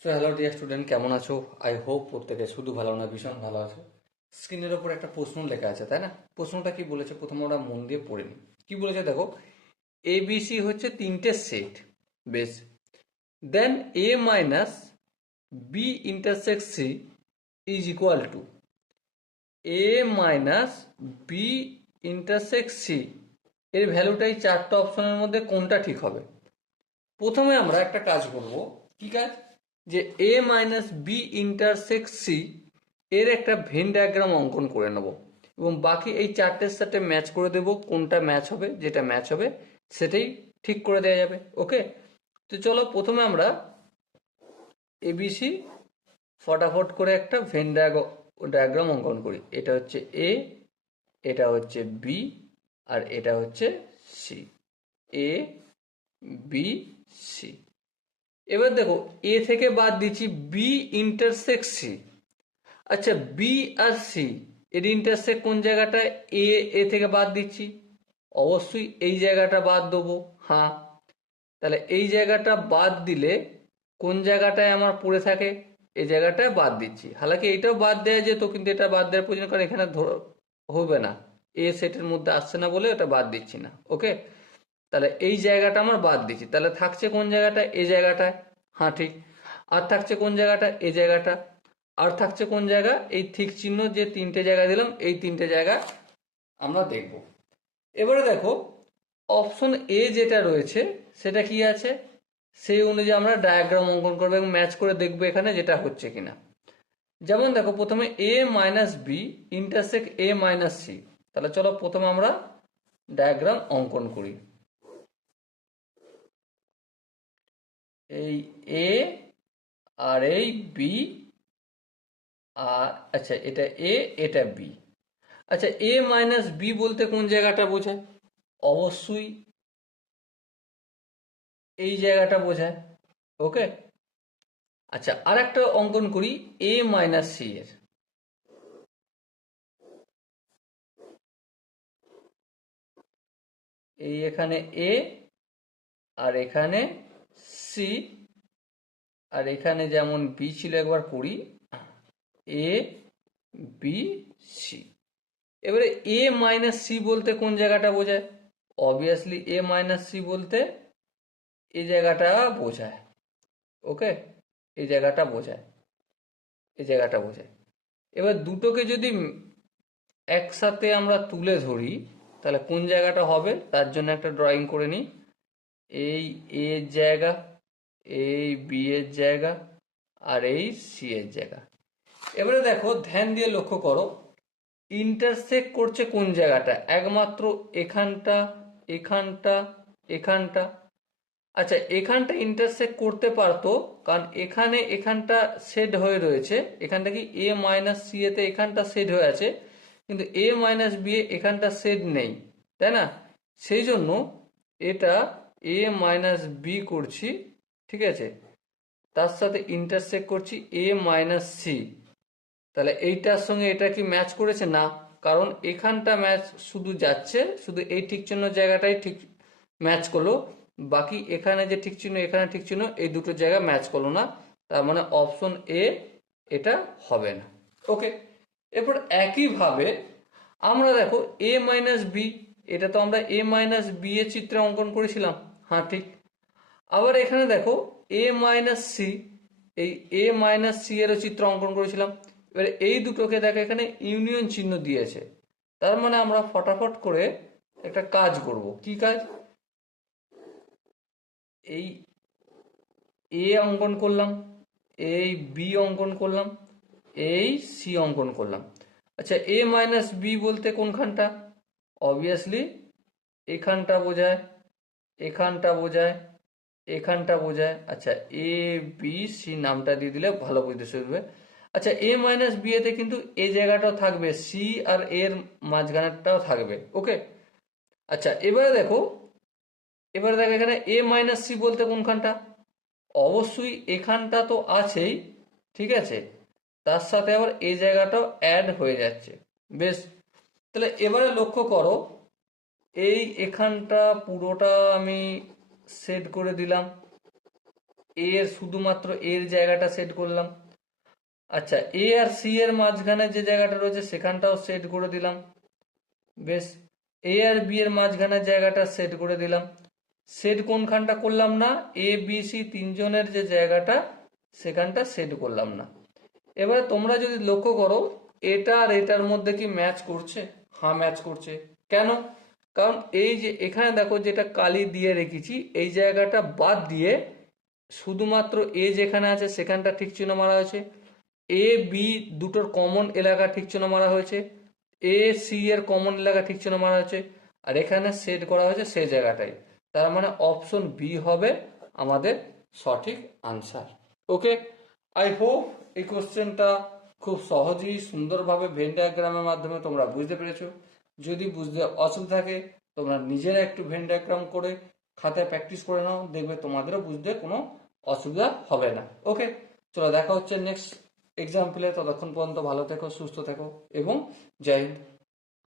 So hello dear student কেমন আছো? I hope প্রত্যেকে শুধু ভালো, না ভীষণ ভালো আছে। স্ক্রিনের ওপর একটা প্রশ্ন লেখা আছে, তাই না? প্রশ্নটা কি বলেছে? প্রথমে ওরা মন দিয়ে পড়ে নি। কি বলেছে? দেখো এবিসি হচ্ছে তিনটে সেট বেশ। Then A minus B intersect C is equal to A minus B intersect C এর ভ্যালুটাই চারটা অপশনের মধ্যে কোনটা ঠিক হবে? প্রথমে আমরা একটা কাজ করব। কি কাজ? যে A minus B intersect C এর একটা ভেন ডায়াগ্রাম অঙ্কন করে নেব এবং বাকি এই চারটের সাথে ম্যাচ করে দেব কোনটা ম্যাচ হবে, যেটা ম্যাচ হবে, সেটাই ঠিক করে দেওয়া যাবে ওকে তো চলো প্রথমে আমরা এবিসি ফটাফট করে একটা ভেন ডায়াগ্রাম অঙ্কন করি। এটা হচ্ছে এ এটা হচ্ছে বি আর এটা হচ্ছে সি এ বি সি এবার দেখো এ থেকে বাদ দিচ্ছি বি ইন্টারসেক্ট সি আচ্ছা বি আর সি এর ইন্টারসেক্ট কোন জায়গাটায় এ এ থেকে বাদ দিচ্ছি। অবশ্যই এই জায়গাটা বাদ দেবো। হ্যাঁ তাহলে এই জায়গাটা বাদ দিলে কোন জায়গাটায় আমার পড়ে থাকে? এই জায়গাটায় বাদ দিচ্ছি। হালাকি এইটাও বাদ দেওয়া যেত, কিন্তু এটা বাদ দেওয়ার প্রয়োজন, কারণ এখানে ধর- হবে না। এ সেটের মধ্যে আসছে না বলে ওটা বাদ দিচ্ছি না। ওকে তাহলে এই জায়গাটা আমার বাদ দিচ্ছি তাহলে থাকছে কোন জায়গাটা? এই জায়গাটায়। হ্যাঁ ঠিক। আর থাকছে কোন জায়গাটা? এই জায়গাটা। আর থাকছে কোন জায়গা? এই ঠিক চিহ্ন যে তিনটে জায়গা দিলাম, এই তিনটে জায়গা আমরা দেখব। এবারে দেখো অপশন এ যেটা রয়েছে, সেটা কি আছে? সেই অনুযায়ী আমরা ডায়াগ্রাম অঙ্কন করব এবং ম্যাচ করে দেখব এখানে যেটা হচ্ছে কিনা। যেমন দেখো, প্রথমে A minus B intersect A minus C তাহলে চলো প্রথমে আমরা ডায়াগ্রাম অঙ্কন করি। এই এ আর এই বি আর আচ্ছা এটা এ এটা বি আচ্ছা এ মাইনাস বি বলতে কোন জায়গাটা বোঝায়? অবশ্যই এই জায়গাটা বোঝায় ওকে আচ্ছা আর একটা অঙ্কন করি এ মাইনাস সি এর। এই এখানে এ আর এখানে সি আর এখানে যেমন বি ছিল একবার করি এ বি সি এবারে এ মাইনাস সি বলতে কোন জায়গাটা বোঝায়? অবভিয়াসলি এ মাইনাস সি বলতে এই জায়গাটা বোঝায়। ওকে এই জায়গাটা বোঝায়। এই জায়গাটা বোঝায়। এবার দুটোকে যদি একসাথে আমরা তুলে ধরি, তাহলে কোন জায়গাটা হবে? তার জন্য একটা ড্রয়িং করে নিই। এই এ জায়গা এই বি এর জায়গা আর এই সি এর জায়গা। এবারে দেখো, ধ্যান দিয়ে লক্ষ্য করো ইন্টারসেক্ট করছে কোন জায়গাটা? একমাত্র এখানটা এখানটা এখানটা। আচ্ছা এখানটা ইন্টারসেক্ট করতে পারতো, কারণ এখানে এখানটা সেড হয়ে রয়েছে। এখানটা কি এ মাইনাস সি এতে এখানটা সেড হয়ে আছে? কিন্তু এ মাইনাস বি এখানটা সেড নেই, তাই না? সেই জন্য এটা এ মাইনাস বি করছি, ঠিক আছে? তার সাথে ইন্টারসেক্ট করছি এ মাইনাস সি তাহলে এইটার সঙ্গে এটা কি ম্যাচ করেছে? না। কারণ এখানটা ম্যাচ শুধু যাচ্ছে, শুধু এই ঠিক চিহ্ন জায়গাটাই ঠিক ম্যাচ করল। বাকি এখানে যে ঠিক চিহ্ন, এখানে ঠিক চিহ্ন, এই দুটো জায়গা ম্যাচ করল না। তার মানে অপশন এ এটা হবে না। ওকে এরপর একইভাবে আমরা দেখো এ মাইনাস বি এটা তো আমরা এ মাইনাস বি এর চিত্রে অঙ্কন করেছিলাম। হ্যাঁ ঠিক। আবার এখানে দেখো এ মাইনাস সি এই এ মাইনাস সি এরও চিত্র অঙ্কন করেছিলাম। এবারে এই দুটোকে দেখো, এখানে ইউনিয়ন চিহ্ন দিয়েছে। তার মানে আমরা ফটাফট করে একটা কাজ করব। কি কাজ? এই এ অঙ্কন করলাম, এই বি অঙ্কন করলাম, এই সি অঙ্কন করলাম। আচ্ছা এ মাইনাস বি বলতে কোনখানটা? অবভিয়াসলি এখানটা বোঝায় এখানটা বোঝায় এখানটা বোঝায়। আচ্ছা এ বি সি নামটা দিয়ে দিলে ভালো বুঝতে শুরবে আচ্ছা এ মাইনাস বি এতে কিন্তু এ জায়গাটাও থাকবে সি আর এর মাঝখানেরটাও থাকবে ওকে আচ্ছা এবারে দেখো এবারে দেখো এখানে এ মাইনাস সি বলতে কোনখানটা? অবশ্যই এখানটা তো আছেই, ঠিক আছে? তার সাথে আবার এই জায়গাটাও অ্যাড হয়ে যাচ্ছে, বেশ? তাহলে এবারে লক্ষ্য করো, এই এখানটা পুরোটা আমি সেট করে দিলাম। এর শুধুমাত্র এর জায়গাটা সেট করলাম। আচ্ছা এ আর সি এর মাঝখানে যে জায়গাটা রয়েছে সেখানটাও সেট করে দিলাম। বেশ এ আর বি এর মাঝখানের জায়গাটা সেট করে দিলাম। সেট কোনখানটা করলাম না? এ বি সি তিনজনের যে জায়গাটা, সেখানটা সেট করলাম না। এবার তোমরা যদি লক্ষ্য করো, এটা আর এটার মধ্যে কি ম্যাচ করছে? হ্যাঁ ম্যাচ করছে। কেন? কারণ এই যে এখানে দেখো যেটা কালি দিয়ে রেখেছি, এই জায়গাটা বাদ দিয়ে শুধুমাত্র এ যেখানে আছে সেখানটা ঠিক চিহ্ন মারা হয়েছে। এ, বি দুটোর কমন এলাকা ঠিক চিহ্ন মারা হয়েছে। এ, সি এর কমন এলাকা ঠিক চিহ্ন মারা হয়েছে। আর এখানে সেট করা হয়েছে সেই জায়গাটাই। তার মানে অপশন বি হবে আমাদের সঠিক আনসার ওকে আই হোপ এই কোশ্চেনটা খুব সহজেই সুন্দরভাবে ভেন ডায়াগ্রামের মাধ্যমে তোমরা বুঝতে পেরেছ। যদি বুঝতে অসুবিধা থাকে, তোমরা নিজেরা একটু ভেন ডায়াগ্রাম করে খাতায় প্র্যাকটিস করে নাও, দেখবে তোমাদেরও বুঝতে কোনো অসুবিধা হবে না। ওকে চলো দেখা হচ্ছে নেক্সট এক্সাম্পলে ততক্ষণ পর্যন্ত ভালো থেকো, সুস্থ থেকো এবং জয় হিন্দ।